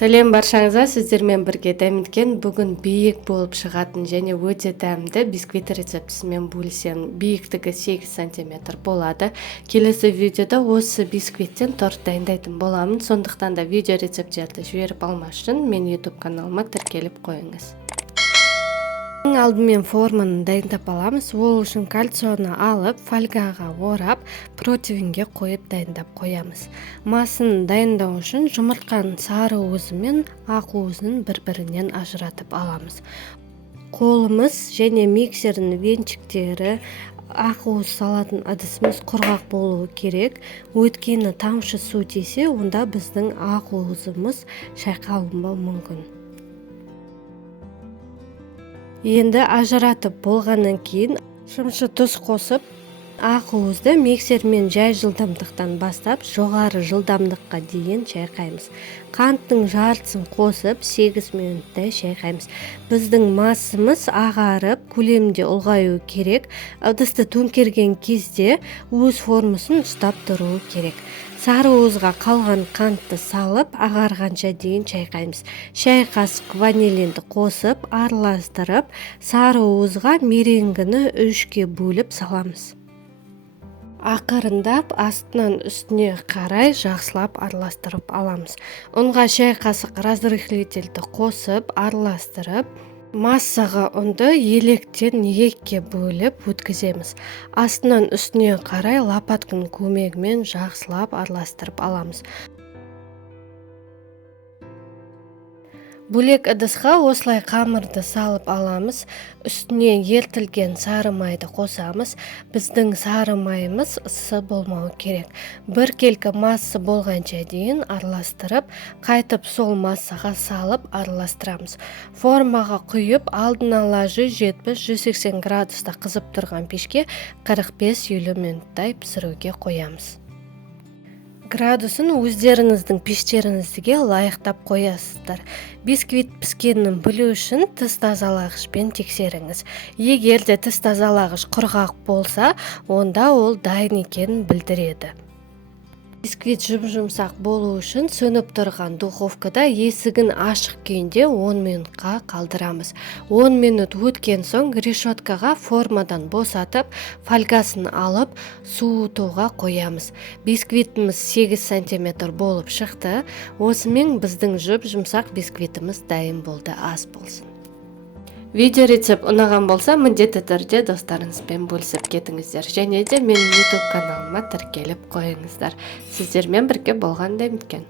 Сәлем баршаңызға, сіздермен бірге дәміткен бүгін биік болып шығатын және өте дәмді бисквит рецептісімен бөлісемін. Биіктігі 8 см болады. Келесі видеода осы бисквиттен торт дайындайтын боламын. Сондықтан да видео рецепттерді жіберіп алмас үшін мен YouTube каналыма тіркеліп қойыңыз. Ең алдымен форманы дайындап аламыз. Ол үшін кальцияны алып, фольгаға орап, противенге қойып дайындап қоямыз. Масын дайындау үшін жұмыртқаның сары уызы мен ақ уызын бір-бірінен ажыратып аламыз. Қолымыз және миксердің венчиктері, ақ уыз салатын ыдысымыз құрғақ болуы керек. Өйткені тамшы су тисе, онда біздің ақ уызымыз шайқалынбауы мүмкін. Енді ажыратып болғаннан кейін шымшы тұз қосып, ақ уызды миксермен жай жылдамдықтан бастап жоғары жылдамдыққа дейін шайқаймыз. Қанттың жартысын қосып 8 минуттай шайқаймыз. Біздің масымыз ағарып, көлемде ұлғаю керек. Ыдысты төңкерген кезде уыз формасын ұстап тұруы керек. Сары уызға қалған қантты салып, ағарғанша дейін шайқаймыз. Шай қасық ванилинді қосып, араластырып, сары уызға меренгіні 3-ке бөліп саламыз. Ақырындап астынан үстіне қарай жақсылап араластырып аламыз. Ұнға шай қасық разрыхлительді қосып, араластырып, массаға ұнды електен 2-ке бөліп өткіземіз. Астынан үстіне қарай лопатканың көмегімен жақсылап араластырып аламыз. Бөлек ыдысқа осылай қамырды салып аламыз. Үстіне ертілген сары майды қосамыз. Біздің сары майымыз ысы болмауы керек. Бір келкі масса болғанша дейін араластырып, қайтып сол массаға салып араластырамыз. Формаға құйып, алдын ала 170-180 градуста қызып тұрған пешке 45-50 минуттай пісіруге қоямыз. Градусын өздеріңіздің пештеріңізге лайықтап қоясыздар. Бисквит піскенін білу үшін тіс тазалағышпен тексеріңіз. Егер де тіс тазалағыш құрғақ болса, онда ол дайын екенін білдіреді. Бисквит жұмсақ болу үшін сөніп тұрған духовкада есігін ашық күйінде 10 минутқа қалдырамыз. 10 минут өткен соң решеткаға формадан босатып, фольгасын алып, суытуға қоямыз. Бисквитіміз 8 см болып шықты. Осымен біздің жұмсақ бисквитіміз дайын болды, ас болсын. Видео рецепт ұнаған болса, міндетті түрде достарыңызбен бөлісіп кетіңіздер. Және де менің YouTube каналыма тіркеліп қойыңыздар. Сіздермен бірге болған дәміткен.